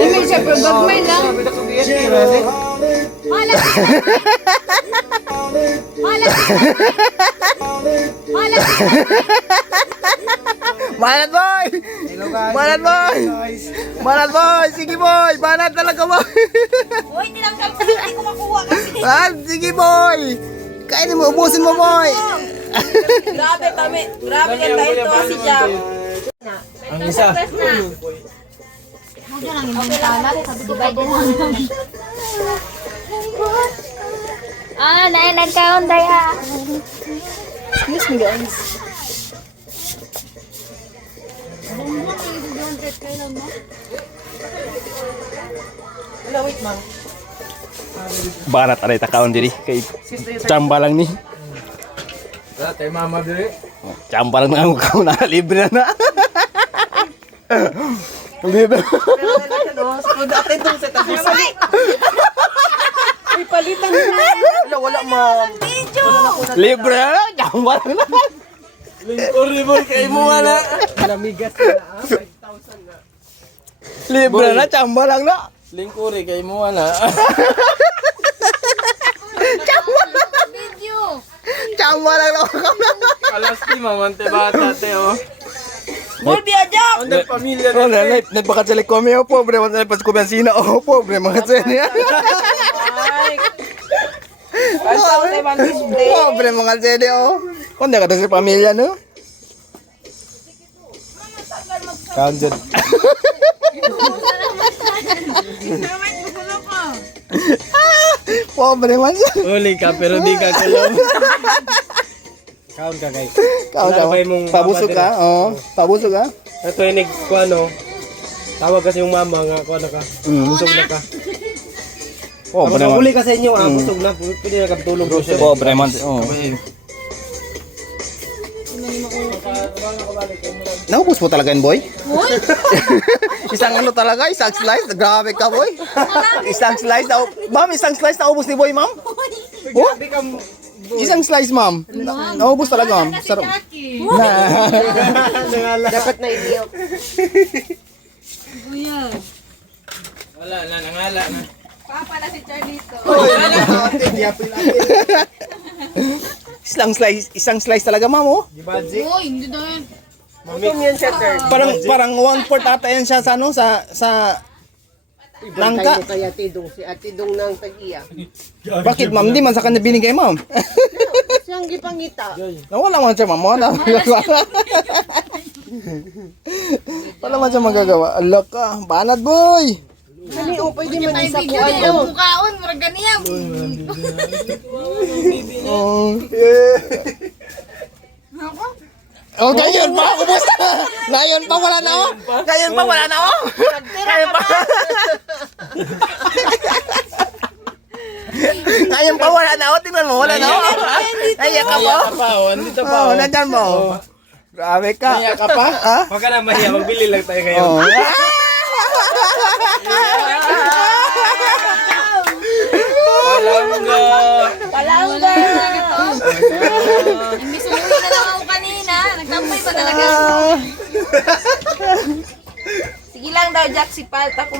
Dami siya, pero gagmay lang. Hala! Hala! Hala! Banat boy! Banat boy! Banat boy! Sige boy! Banat talaga boy! Uy, tinanggal ko. Hindi ko makuha kasi. Sige boy! Kainin mo, ubusin mo boy! Grabe kami. Grabe yan dahil to si Jack. Ang isa. Huwag nyo lang yung kalat. Subdivided lang. Nagkaon daya. Excuse me guys. Banat aray takaon diri kay chamba lang ni. Tay mama diri. Chamba lang na ako na libre na. Libre. May palitan na. Wala ma'am. Libre na, chamba lang na. Horrible kay mo wala. Namigas na 5,000 na. Libre na, chamba lang na. Lingkuri kay mo wala. Video. Chamba lang na. Alas ti mamante bata te oh. Multi Jack. Ang pamilya Oh, na. nagpakatsalik kami oh, pobre man sa kumensina oh, pobre mga senior. Pobre mga senior oh. Kundi ka sa pamilya no. Kaunted. Pobre man siya. Uli ka pero di ka kulong. Kaon ka kay. Kaon Wala ka. ba yung Pabusog ka? Oo. Pabusog ka? Ito inig ko ano. Tawag kasi yung mama nga ko ano ka. Busog na ka. Pobre Tapos man. uli ka sa inyo busog na. Pwede na katulong ko siya. Pobre man. Oo. Naubos mo talaga yun, boy? Isang ano talaga? Isang slice? Grabe ka, boy. Isang slice na... Ma'am, isang slice na ubos ni boy, ma'am? Oh? Isang slice, ma'am. Naubos talaga, ma'am. Sarap. Dapat na idiyo. Wala na, nangala na. Papa na si Charlito. Isang slice talaga, ma'am, oh. Di ba, Zik? Uy, hindi doon. Mamik yan siya, sir. Parang 1/4 ata yan siya sa ano, sa langka. Kaya tidong si atidong ng tag-iya. Bakit, ma'am? Di man sa kanya binigay, ma'am. Siyang gipangita. Nawala man siya, ma'am. Wala. Wala man siya magagawa. Ala ka, banat, boy. Kani o pwede man isa ko Ay, ano. ang bukaon, murag ganyan. Oh, oh, ngayon pa, ubos na. Ngayon pa, wala na, oh. Ngayon pa, wala na, oh. Ngayon pa. Ngayon pa, wala na, oh. Tingnan mo, wala na, oh. Naiyak ka po. Andito pa. Oh, nandyan mo. Grabe ka. Naiyak ka pa? Ha? Huwag ka na mahiya, magbili lang tayo ngayon. Oh. Palangga! Palangga. Imbis umuwi na lang ako kanina. Nagtampay pa talaga. Sige lang daw, Jack, si Palt. Ako